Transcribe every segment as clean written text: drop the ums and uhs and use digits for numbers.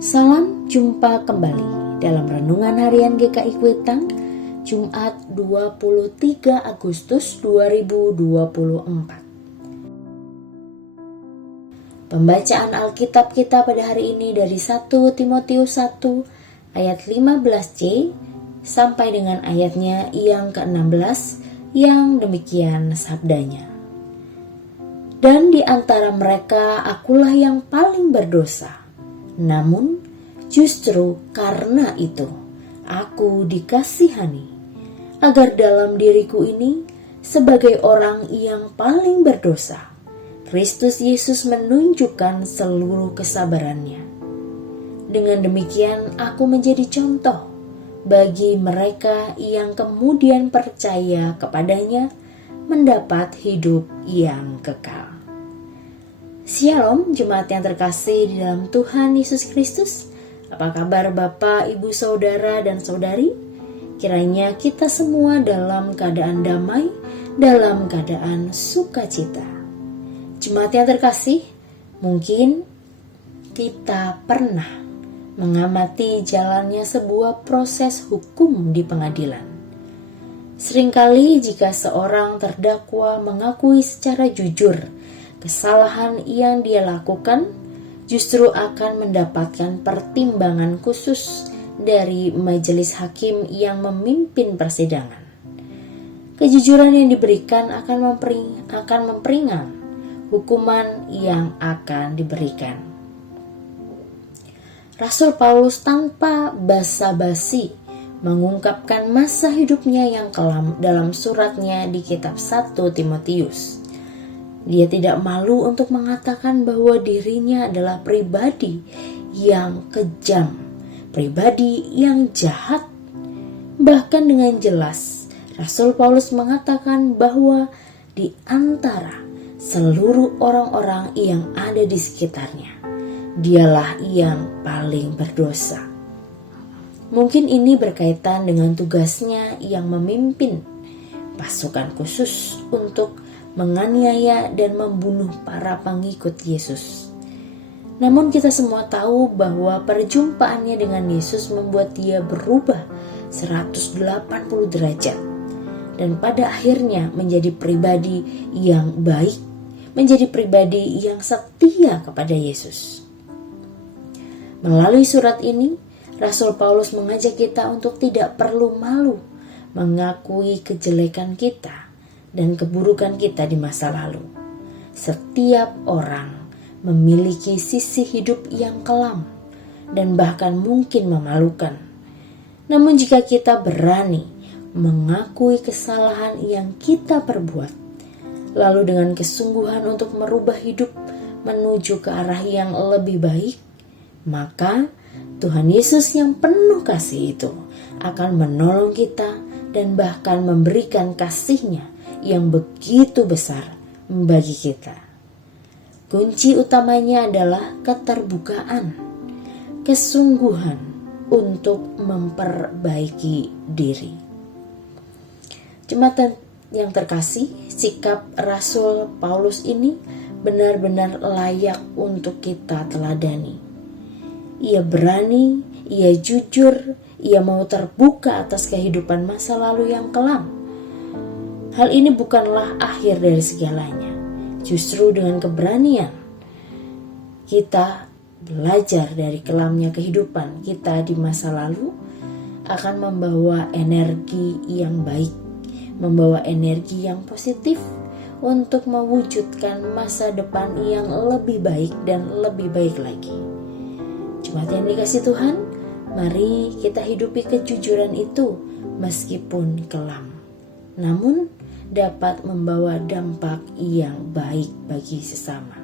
Salam jumpa kembali dalam Renungan Harian GKI Kuitang, Jumat 23 Agustus 2024. Pembacaan Alkitab kita pada hari ini dari 1 Timotius 1 ayat 15c sampai dengan ayatnya yang ke-16 yang demikian sabdanya. Dan di antara mereka akulah yang paling berdosa. Namun justru karena itu aku dikasihani, agar dalam diriku ini sebagai orang yang paling berdosa, Kristus Yesus menunjukkan seluruh kesabarannya. Dengan demikian aku menjadi contoh bagi mereka yang kemudian percaya kepadanya mendapat hidup yang kekal. Shalom jemaat yang terkasih di dalam Tuhan Yesus Kristus. Apa kabar Bapak, Ibu, Saudara, dan Saudari? Kiranya kita semua dalam keadaan damai, dalam keadaan sukacita. Jemaat yang terkasih, mungkin kita pernah mengamati jalannya sebuah proses hukum di pengadilan. Seringkali jika seorang terdakwa mengakui secara jujur kesalahan yang dia lakukan, justru akan mendapatkan pertimbangan khusus dari majelis hakim yang memimpin persidangan. Kejujuran yang diberikan akan memperingan hukuman yang akan diberikan. Rasul Paulus tanpa basa-basi mengungkapkan masa hidupnya yang kelam dalam suratnya di kitab 1 Timotius. Dia tidak malu untuk mengatakan bahwa dirinya adalah pribadi yang kejam, pribadi yang jahat. Bahkan dengan jelas, Rasul Paulus mengatakan bahwa di antara seluruh orang-orang yang ada di sekitarnya, dialah yang paling berdosa. Mungkin ini berkaitan dengan tugasnya yang memimpin pasukan khusus untuk menganiaya dan membunuh para pengikut Yesus. Namun kita semua tahu bahwa perjumpaannya dengan Yesus membuat dia berubah 180 derajat dan pada akhirnya menjadi pribadi yang baik, menjadi pribadi yang setia kepada Yesus. Melalui surat ini, Rasul Paulus mengajak kita untuk tidak perlu malu mengakui kejelekan kita dan keburukan kita di masa lalu. Setiap orang memiliki sisi hidup yang kelam dan bahkan mungkin memalukan. Namun jika kita berani mengakui kesalahan yang kita perbuat, lalu dengan kesungguhan untuk merubah hidup menuju ke arah yang lebih baik, maka Tuhan Yesus yang penuh kasih itu akan menolong kita dan bahkan memberikan kasih-Nya yang begitu besar bagi kita. Kunci utamanya adalah keterbukaan, kesungguhan untuk memperbaiki diri. Jemaat yang terkasih, sikap Rasul Paulus ini benar-benar layak untuk kita teladani. Ia berani, ia jujur, ia mau terbuka atas kehidupan masa lalu yang kelam. Hal ini bukanlah akhir dari segalanya. Justru dengan keberanian kita belajar dari kelamnya kehidupan kita di masa lalu akan membawa energi yang baik, membawa energi yang positif untuk mewujudkan masa depan yang lebih baik dan lebih baik lagi. Jemaat yang dikasihi Tuhan, mari kita hidupi kejujuran itu meskipun kelam, namun dapat membawa dampak yang baik bagi sesama.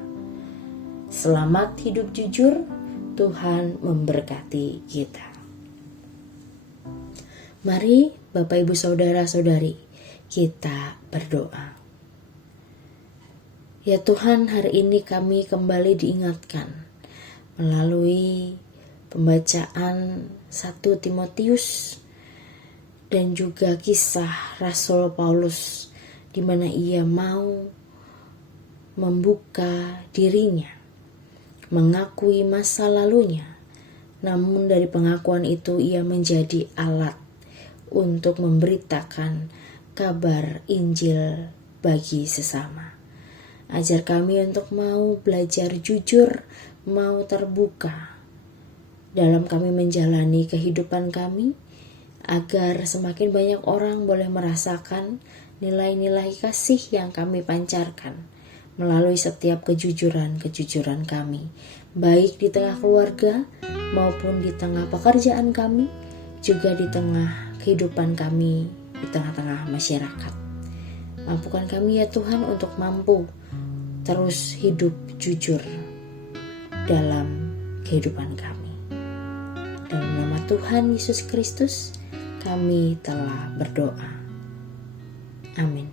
Selamat hidup jujur, Tuhan memberkati kita. Mari Bapak Ibu Saudara-saudari, kita berdoa. Ya Tuhan, hari ini kami kembali diingatkan melalui pembacaan 1 Timotius dan juga kisah Rasul Paulus di mana ia mau membuka dirinya, mengakui masa lalunya. Namun dari pengakuan itu ia menjadi alat untuk memberitakan kabar Injil bagi sesama. Ajar kami untuk mau belajar jujur, mau terbuka dalam kami menjalani kehidupan kami, agar semakin banyak orang boleh merasakan nilai-nilai kasih yang kami pancarkan melalui setiap kejujuran-kejujuran kami, baik di tengah keluarga maupun di tengah pekerjaan kami, juga di tengah kehidupan kami, di tengah-tengah masyarakat. Mampukan kami ya Tuhan untuk mampu terus hidup jujur dalam kehidupan kami. Dalam nama Tuhan Yesus Kristus, kami telah berdoa. Amin.